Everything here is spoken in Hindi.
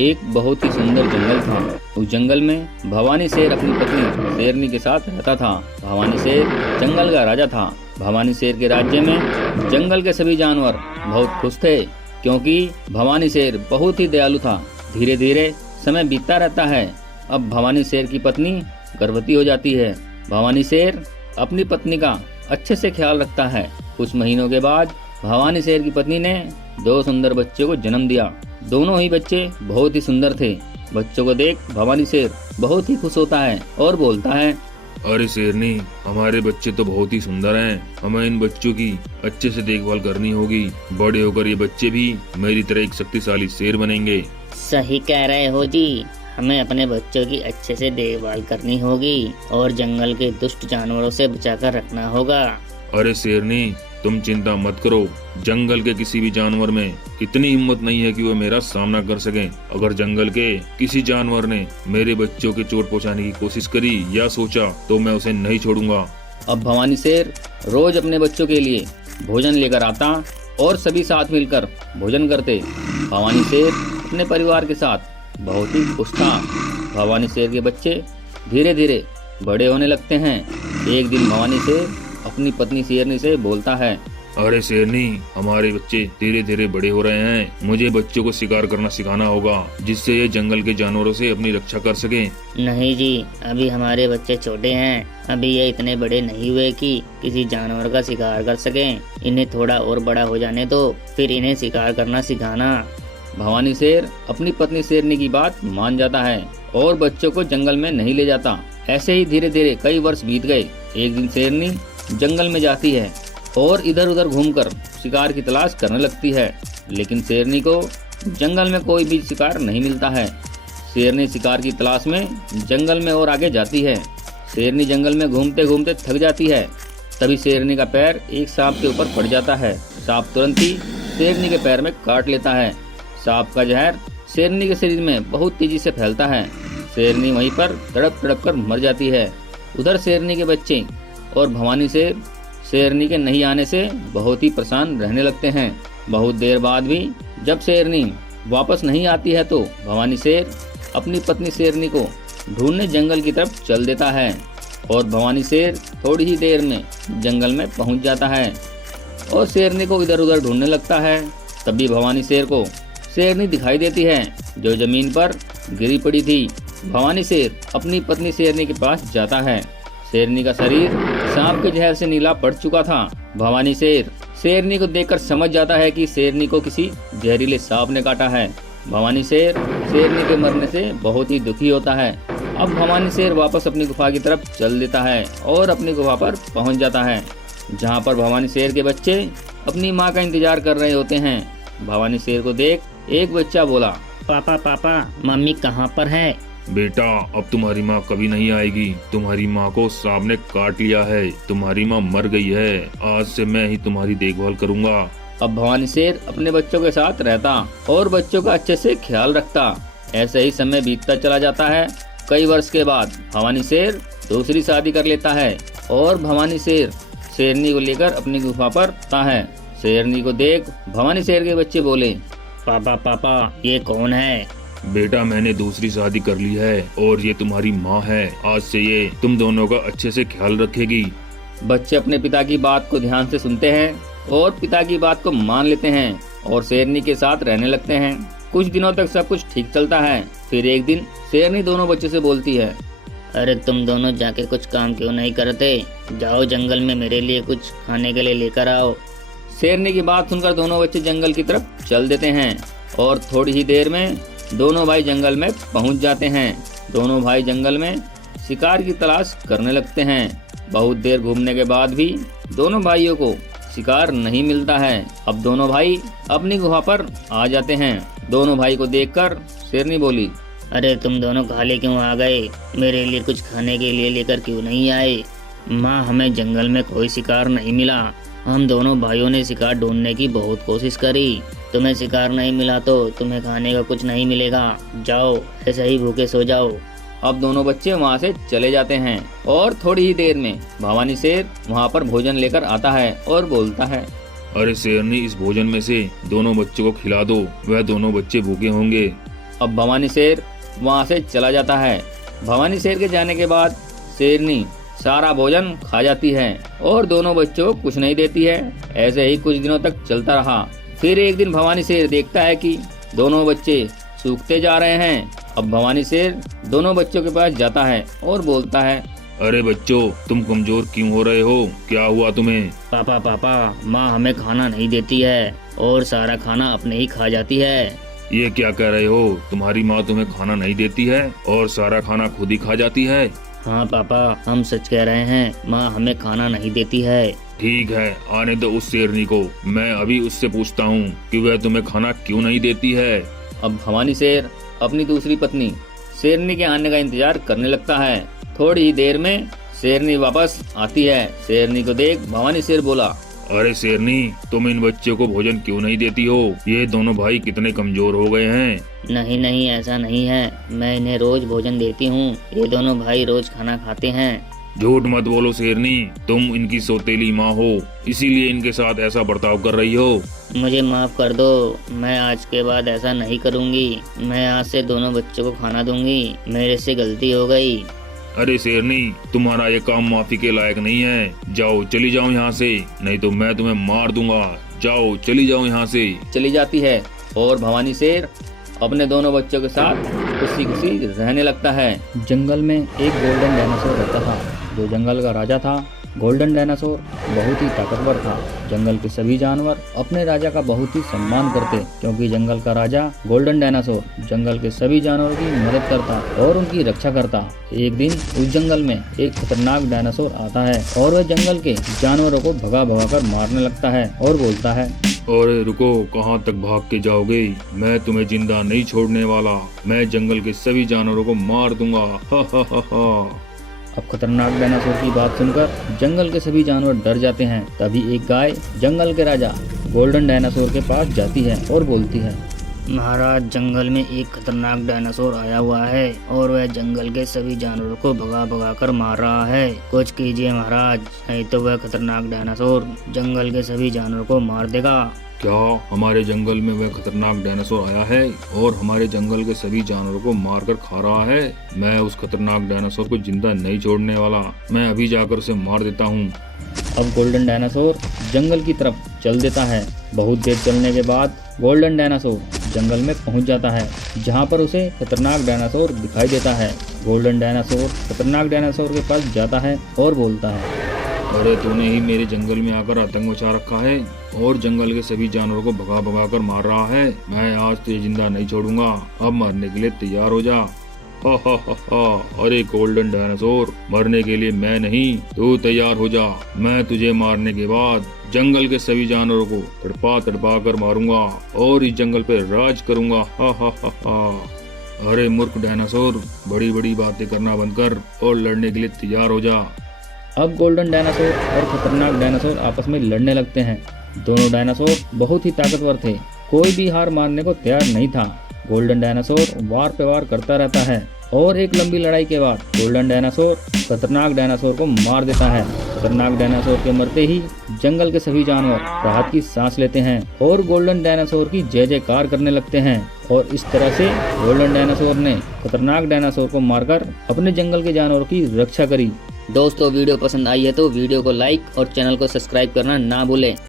एक बहुत ही सुंदर जंगल था। उस जंगल में भवानी शेर अपनी पत्नी शेरनी के साथ रहता था। भवानी शेर जंगल का राजा था। भवानी शेर के राज्य में जंगल के सभी जानवर बहुत खुश थे, क्योंकि भवानी शेर बहुत ही दयालु था। धीरे धीरे समय बीतता रहता है। अब भवानी शेर की पत्नी गर्भवती हो जाती है। भवानी शेर अपनी पत्नी का अच्छे से ख्याल रखता है। कुछ महीनों के बाद भवानी शेर की पत्नी ने 2 सुंदर बच्चों को जन्म दिया। दोनों ही बच्चे बहुत ही सुंदर थे। बच्चों को देख भवानी शेर बहुत ही खुश होता है और बोलता है, अरे शेरनी, हमारे बच्चे तो बहुत ही सुंदर हैं। हमें इन बच्चों की अच्छे से देखभाल करनी होगी। बड़े होकर ये बच्चे भी मेरी तरह एक शक्तिशाली शेर बनेंगे। सही कह रहे हो जी, हमें अपने बच्चों की अच्छे से देखभाल करनी होगी और जंगल के दुष्ट जानवरों से बचाकर रखना होगा। अरे शेरनी, तुम चिंता मत करो। जंगल के किसी भी जानवर में इतनी हिम्मत नहीं है कि वो मेरा सामना कर सकें। अगर जंगल के किसी जानवर ने मेरे बच्चों के चोट पहुंचाने की कोशिश करी या सोचा तो मैं उसे नहीं छोड़ूंगा। अब भवानी शेर रोज अपने बच्चों के लिए भोजन लेकर आता और सभी साथ मिलकर भोजन करते। भवानी शेर अपने परिवार के साथ बहुत ही खुश था। भवानी शेर के बच्चे धीरे धीरे बड़े होने लगते हैं। एक दिन भवानी शेर अपनी पत्नी शेरनी से बोलता है, अरे शेरनी, हमारे बच्चे धीरे धीरे बड़े हो रहे हैं। मुझे बच्चों को शिकार करना सिखाना होगा, जिससे ये जंगल के जानवरों से अपनी रक्षा कर सकें। नहीं जी, अभी हमारे बच्चे छोटे हैं। अभी ये इतने बड़े नहीं हुए कि किसी जानवर का शिकार कर सकें। इन्हें थोड़ा और बड़ा हो जाने दो, फिर इन्हें शिकार करना सिखाना। भवानी शेर अपनी पत्नी शेरनी की बात मान जाता है और बच्चों को जंगल में नहीं ले जाता। ऐसे ही धीरे धीरे कई वर्ष बीत गए। एक दिन शेरनी जंगल में जाती है और इधर उधर घूमकर शिकार की तलाश करने लगती है, लेकिन शेरनी को जंगल में कोई भी शिकार नहीं मिलता है। शेरनी शिकार की तलाश में जंगल में और आगे जाती है। शेरनी जंगल में घूमते घूमते थक जाती है। तभी शेरनी का पैर एक सांप के ऊपर पड़ जाता है। सांप तुरंत ही शेरनी के पैर में काट लेता है। सांप का जहर शेरनी के शरीर में बहुत तेजी से फैलता है। शेरनी वहीं पर तड़प तड़प कर मर जाती है। उधर शेरनी के बच्चे और भवानी शेर शेरनी के नहीं आने से बहुत ही परेशान रहने लगते हैं। बहुत देर बाद भी जब शेरनी वापस नहीं आती है तो भवानी शेर अपनी पत्नी शेरनी को ढूंढने जंगल की तरफ चल देता है और भवानी शेर थोड़ी ही देर में जंगल में पहुंच जाता है और शेरनी को इधर उधर ढूंढने लगता है। तभी भवानी शेर को शेरनी दिखाई देती है, जो जमीन पर गिरी पड़ी थी। भवानी शेर अपनी पत्नी शेरनी के पास जाता है। शेरनी का शरीर सांप के जहर से नीला पड़ चुका था। भवानी शेर शेरनी को देखकर समझ जाता है कि शेरनी को किसी जहरीले सांप ने काटा है। भवानी शेर शेरनी के मरने से बहुत ही दुखी होता है। अब भवानी शेर वापस अपनी गुफा की तरफ चल देता है और अपनी गुफा पर पहुंच जाता है, जहां पर भवानी शेर के बच्चे अपनी मां का इंतजार कर रहे होते हैं। भवानी शेर को देख एक बच्चा बोला, पापा पापा, मम्मी कहाँ पर है? बेटा, अब तुम्हारी माँ कभी नहीं आएगी। तुम्हारी माँ को सांप ने काट लिया है। तुम्हारी माँ मर गई है। आज से मैं ही तुम्हारी देखभाल करूँगा। अब भवानी शेर अपने बच्चों के साथ रहता और बच्चों का अच्छे से ख्याल रखता। ऐसे ही समय बीतता चला जाता है। कई वर्ष के बाद भवानी शेर दूसरी शादी कर लेता है और भवानी शेर शेरनी को लेकर अपनी गुफा पर आता है। शेरनी को देख भवानी शेर के बच्चे बोले, पापा पापा, ये कौन है? बेटा, मैंने दूसरी शादी कर ली है और ये तुम्हारी माँ है। आज से ये तुम दोनों का अच्छे से ख्याल रखेगी। बच्चे अपने पिता की बात को ध्यान से सुनते हैं और पिता की बात को मान लेते हैं और शेरनी के साथ रहने लगते हैं। कुछ दिनों तक सब कुछ ठीक चलता है। फिर एक दिन शेरनी दोनों बच्चों से बोलती है, अरे तुम दोनों जाके कुछ काम क्यों नहीं करते? जाओ जंगल में मेरे लिए कुछ खाने के लिए लेकर आओ। शेरनी की बात सुनकर दोनों बच्चे जंगल की तरफ चल देते हैं और थोड़ी ही देर में दोनों भाई जंगल में पहुंच जाते हैं। दोनों भाई जंगल में शिकार की तलाश करने लगते हैं। बहुत देर घूमने के बाद भी दोनों भाइयों को शिकार नहीं मिलता है। अब दोनों भाई अपनी गुफा पर आ जाते हैं। दोनों भाई को देखकर शेरनी बोली, अरे तुम दोनों खाली क्यों आ गए? मेरे लिए कुछ खाने के लिए लेकर क्यों नहीं आए? माँ, हमें जंगल में कोई शिकार नहीं मिला। हम दोनों भाइयों ने शिकार ढूंढने की बहुत कोशिश करी। तुम्हें शिकार नहीं मिला तो तुम्हें खाने का कुछ नहीं मिलेगा। जाओ, ऐसे ही भूखे सो जाओ। अब दोनों बच्चे वहाँ से चले जाते हैं और थोड़ी ही देर में भवानी शेर वहाँ पर भोजन लेकर आता है और बोलता है, अरे शेरनी, इस भोजन में से दोनों बच्चों को खिला दो। वह दोनों बच्चे भूखे होंगे। अब भवानी शेर वहाँ से चला जाता है। भवानी शेर के जाने के बाद शेरनी सारा भोजन खा जाती है और दोनों बच्चों को कुछ नहीं देती है। ऐसे ही कुछ दिनों तक चलता रहा। फिर एक दिन भवानी शेर देखता है कि दोनों बच्चे सूखते जा रहे हैं। अब भवानी शेर दोनों बच्चों के पास जाता है और बोलता है, अरे बच्चों, तुम कमजोर क्यों हो रहे हो? क्या हुआ तुम्हें? पापा माँ हमें खाना नहीं देती है और सारा खाना अपने ही खा जाती है। ये क्या कह रहे हो? तुम्हारी माँ तुम्हें खाना नहीं देती है और सारा खाना खुद ही खा जाती है? हाँ पापा, हम सच कह रहे हैं, माँ हमें खाना नहीं देती है। ठीक है, आने दो उस शेरनी को। मैं अभी उससे पूछता हूँ कि वह तुम्हें खाना क्यों नहीं देती है। अब भवानी शेर अपनी दूसरी पत्नी शेरनी के आने का इंतजार करने लगता है। थोड़ी ही देर में शेरनी वापस आती है। शेरनी को देख भवानी शेर बोला, अरे शेरनी, तुम इन बच्चों को भोजन क्यों नहीं देती हो? ये दोनों भाई कितने कमजोर हो गए हैं। नहीं, ऐसा नहीं है, मैं इन्हें रोज भोजन देती हूँ। ये दोनों भाई रोज खाना खाते हैं। झूठ मत बोलो शेरनी, तुम इनकी सौतेली माँ हो, इसीलिए इनके साथ ऐसा बर्ताव कर रही हो। मुझे माफ कर दो, मैं आज के बाद ऐसा नहीं करूँगी। मैं आज से दोनों बच्चों को खाना दूंगी। मेरे से गलती हो गई। अरे शेरनी, तुम्हारा ये काम माफी के लायक नहीं है। जाओ, चली जाओ यहाँ से, नहीं तो मैं तुम्हें मार दूंगा। जाओ, चली जाओ यहाँ से। चली जाती है और भवानी शेर अपने दोनों बच्चों के साथ खुशी खुशी रहने लगता है। जंगल में एक गोल्डन डायनासोर रहता था, जो जंगल का राजा था। गोल्डन डायनासोर बहुत ही ताकतवर था। जंगल के सभी जानवर अपने राजा का बहुत ही सम्मान करते, क्योंकि जंगल का राजा गोल्डन डायनासोर जंगल के सभी जानवरों की मदद करता और उनकी रक्षा करता। एक दिन उस जंगल में एक खतरनाक डायनासोर आता है और वह जंगल के जानवरों को भगा भगा कर मारने लगता है और बोलता है, अरे रुको, कहाँ तक भाग के जाओगे? मैं तुम्हें जिंदा नहीं छोड़ने वाला। मैं जंगल के सभी जानवरों को मार दूंगा। हा हा हा हा। अब खतरनाक डायनासोर की बात सुनकर जंगल के सभी जानवर डर जाते हैं। तभी एक गाय जंगल के राजा गोल्डन डायनासोर के पास जाती है और बोलती है, महाराज, जंगल में एक खतरनाक डायनासोर आया हुआ है और वह जंगल के सभी जानवरों को भगा भगा कर मार रहा है। कुछ कीजिए महाराज, नहीं तो वह खतरनाक डायनासोर जंगल के सभी जानवरों को मार देगा। क्या हमारे जंगल में वह खतरनाक डायनासोर आया है और हमारे जंगल के सभी जानवरों को मारकर खा रहा है? मैं उस खतरनाक डायनासोर को जिंदा नहीं छोड़ने वाला। मैं अभी जाकर उसे मार देता हूँ। अब गोल्डन डायनासोर जंगल की तरफ चल देता है। बहुत देर चलने के बाद गोल्डन डायनासोर जंगल में पहुंच जाता है, जहां पर उसे खतरनाक डायनासोर दिखाई देता है। गोल्डन डायनासोर खतरनाक डायनासोर के पास जाता है और बोलता है, अरे तूने ही मेरे जंगल में आकर आतंक मचा रखा है और जंगल के सभी जानवरों को भगा भगा कर मार रहा है। मैं आज तुझे जिंदा नहीं छोड़ूंगा। अब मरने के लिए तैयार हो जा। हा हा हा हा। अरे गोल्डन डायनासोर, मरने के लिए मैं नहीं, तू तैयार हो जा। मैं तुझे मारने के बाद जंगल के सभी जानवरों को तड़पा तड़पा कर मारूंगा और इस जंगल पे राज करूंगा। हा हा हा हा। अरे मूर्ख डायनासोर, बड़ी बड़ी बातें करना बंद कर और लड़ने के लिए तैयार हो जा। अब गोल्डन डायनासोर और खतरनाक डायनासोर आपस में लड़ने लगते हैं। दोनों डायनासोर बहुत ही ताकतवर थे, कोई भी हार मानने को तैयार नहीं था। गोल्डन डायनासोर वार पे वार करता रहता है और एक लंबी लड़ाई के बाद गोल्डन डायनासोर खतरनाक डायनासोर को मार देता है। खतरनाक डायनासोर के मरते ही जंगल के सभी जानवर राहत की सांस लेते हैं और गोल्डन डायनासोर की जय जयकार करने लगते हैं। और इस तरह से गोल्डन डायनासोर ने खतरनाक डायनासोर को मारकर अपने जंगल के जानवरों की रक्षा करी। दोस्तों, वीडियो पसंद आई है तो वीडियो को लाइक और चैनल को सब्सक्राइब करना ना भूलें।